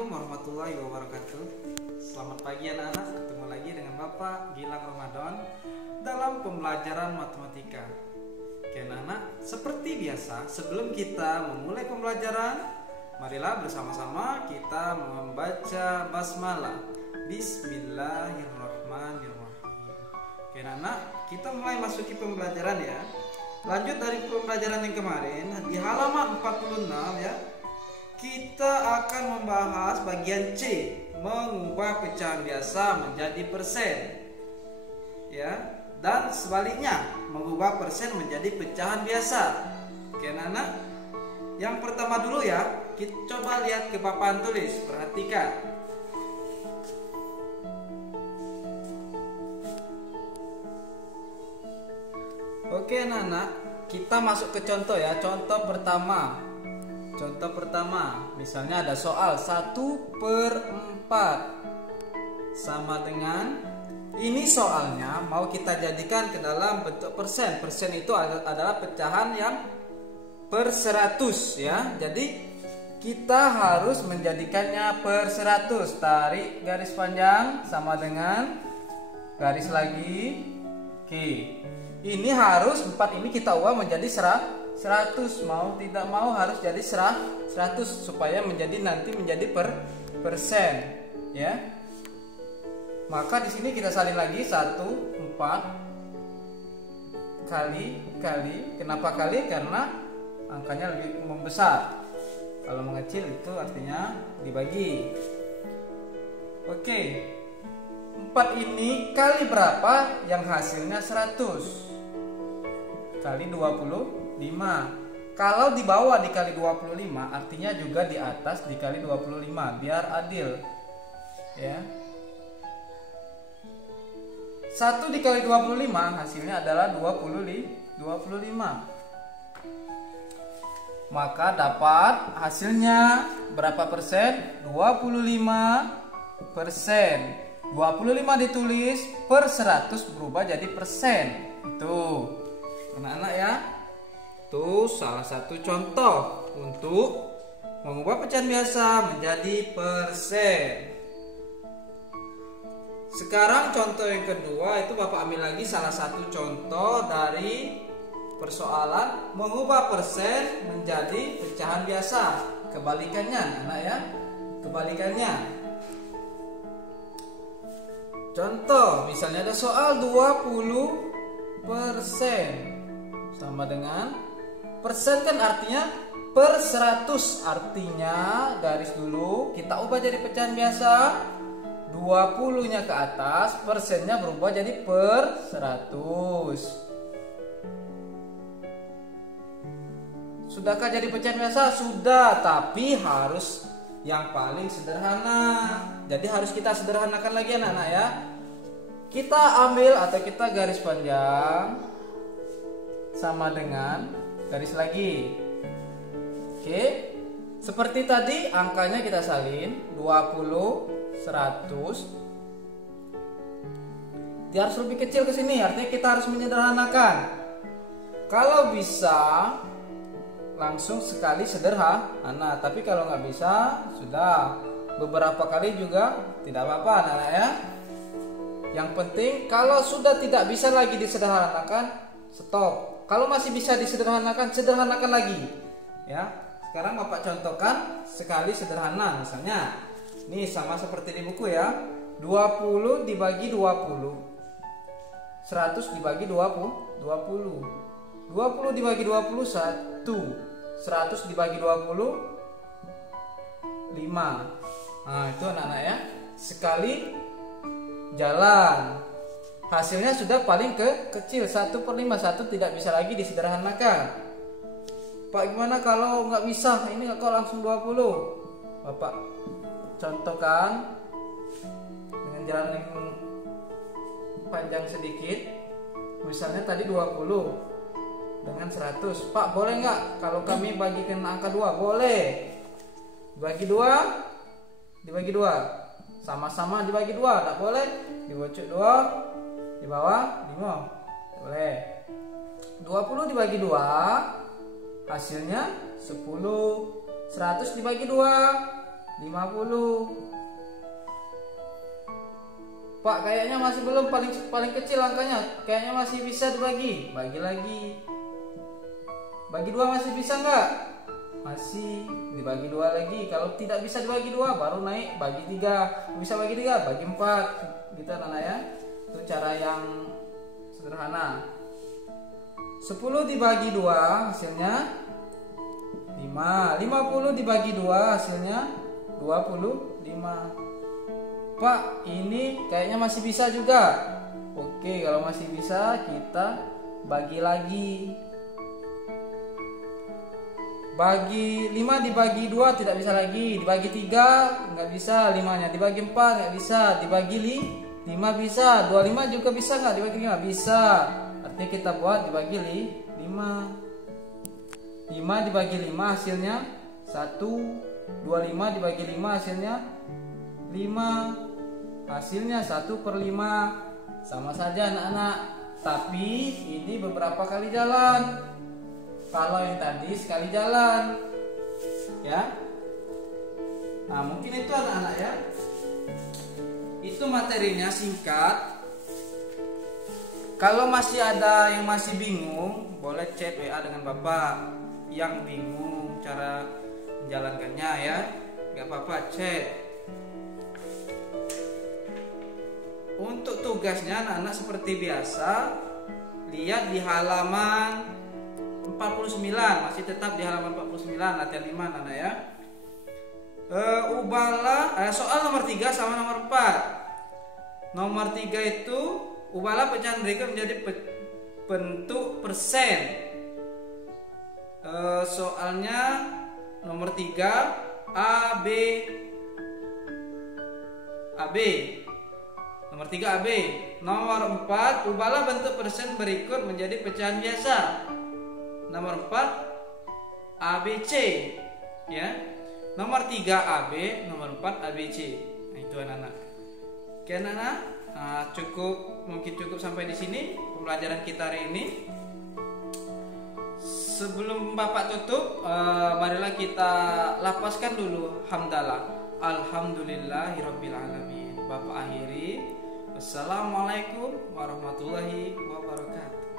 Assalamualaikum warahmatullahi wabarakatuh. Selamat pagi anak-anak, ketemu lagi dengan Bapak Gilang Ramadan dalam pembelajaran matematika. Oke anak-anak, seperti biasa sebelum kita memulai pembelajaran, marilah bersama-sama kita membaca basmalah. Bismillahirrahmanirrahim. Oke anak-anak, kita mulai masuki pembelajaran ya. Lanjut dari pembelajaran yang kemarin di halaman 46 ya. Kita akan membahas bagian C, mengubah pecahan biasa menjadi persen. Ya, dan sebaliknya, mengubah persen menjadi pecahan biasa. Oke, anak-anak. Yang pertama dulu ya, kita coba lihat ke papan tulis, perhatikan. Oke, anak-anak, kita masuk ke contoh ya. Contoh pertama, misalnya ada soal 1/4 sama dengan, ini soalnya mau kita jadikan ke dalam bentuk persen. Persen itu adalah pecahan yang per 100 ya. Jadi kita harus menjadikannya per 100. Tarik garis panjang sama dengan garis lagi. Oke. Ini harus 4 ini kita ubah menjadi 100, mau tidak mau harus jadi 100 supaya nanti menjadi persen ya. Maka di sini kita salin lagi 1/4 kali. Kenapa kali? Karena angkanya lebih membesar. Kalau mengecil itu artinya dibagi. Oke. 4 ini kali berapa yang hasilnya 100? Kali 25. Kalau di bawah dikali 25 artinya juga di atas dikali 25 biar adil ya. 1 dikali 25 hasilnya adalah 25. Maka dapat hasilnya berapa persen? 25%. 25 ditulis per 100 berubah jadi persen. Itu anak-anak ya. Itu salah satu contoh untuk mengubah pecahan biasa menjadi persen. Sekarang contoh yang kedua itu Bapak ambil lagi salah satu contoh dari persoalan mengubah persen menjadi pecahan biasa. Kebalikannya anak ya. Kebalikannya. Contoh misalnya ada soal 20% sama dengan persen kan artinya per 100, artinya garis dulu kita ubah jadi pecahan biasa. 20 nya ke atas, persennya berubah jadi per 100. Sudahkah jadi pecahan biasa? Sudah, tapi harus yang paling sederhana. Jadi harus kita sederhanakan lagi anak-anak ya. Kita ambil atau kita garis panjang sama dengan garis lagi. Oke. Seperti tadi angkanya kita salin 20, 100. Dia harus lebih kecil ke sini, artinya kita harus menyederhanakan. Kalau bisa langsung sekali sederhana, tapi kalau nggak bisa sudah beberapa kali juga tidak apa-apa anak-anak ya. Yang penting kalau sudah tidak bisa lagi disederhanakan, stop. Kalau masih bisa disederhanakan, sederhanakan lagi ya. Sekarang Bapak contohkan sekali sederhana. Misalnya ini sama seperti di buku ya. 20 dibagi 20, 100 dibagi 20, 20 dibagi 20 1, 100 dibagi 20 5. Nah itu anak-anak ya. Sekali jalan hasilnya sudah paling kecil 1/5. 1 tidak bisa lagi disederhanakan. Pak gimana kalau nggak bisa? Ini kok langsung 20. Bapak contohkan dengan jalan yang panjang sedikit. Misalnya tadi 20 dengan 100. Pak boleh nggak kalau kami bagikan angka 2? Boleh. Dibagi 2, dibagi 2. Sama-sama dibagi 2, tak boleh. Dibocok 2, di bawah 5. Boleh. 20 dibagi 2 hasilnya 10. 100 dibagi 2 50. Pak, kayaknya masih belum, paling kecil angkanya. Kayaknya masih bisa dibagi. Bagi lagi. Bagi 2 masih bisa nggak? Masih. Dibagi 2 lagi. Kalau tidak bisa dibagi 2 baru naik bagi 3. Bisa bagi 3, bagi 4. Gitu anak ya. Itu cara yang sederhana. 10 dibagi 2 hasilnya 5. 50 dibagi 2 hasilnya 25. Pak, ini kayaknya masih bisa juga. Oke, kalau masih bisa kita bagi lagi. Bagi 5 dibagi 2 tidak bisa lagi. Dibagi 3 nggak bisa 5-nya. Dibagi 4 nggak bisa. Dibagi 5 bisa. 25 juga bisa nggak dibagi 5? Bisa. Artinya kita buat dibagi 5. 5 dibagi 5 hasilnya 1. 25 dibagi 5 hasilnya 5. Hasilnya 1/5. Sama saja anak-anak. Tapi ini beberapa kali jalan. Kalau yang tadi sekali jalan. Ya. Nah, mungkin itu anak-anak ya. Itu materinya singkat. Kalau masih ada yang masih bingung, boleh chat WA dengan Bapak yang bingung cara menjalankannya ya. Gak apa-apa, chat. Untuk tugasnya anak-anak seperti biasa, lihat di halaman 49, masih tetap di halaman 49 latihan 5 anak ya. Ubahlah soal nomor 3 sama nomor 4. Nomor 3 itu ubahlah pecahan berikut menjadi bentuk persen. Soalnya nomor 3 AB. Nomor 3 AB. Nomor 4, ubahlah bentuk persen berikut menjadi pecahan biasa. Nomor 4 ABC ya. Nomor 3 AB, nomor 4 ABC. Nah, itu anak-anak. Oke anak-anak, mungkin cukup sampai di sini pembelajaran kita hari ini. Sebelum Bapak tutup, marilah kita lapaskan dulu hamdalah. Alhamdulillahirabbil alamin. Bapak akhiri. Assalamualaikum warahmatullahi wabarakatuh.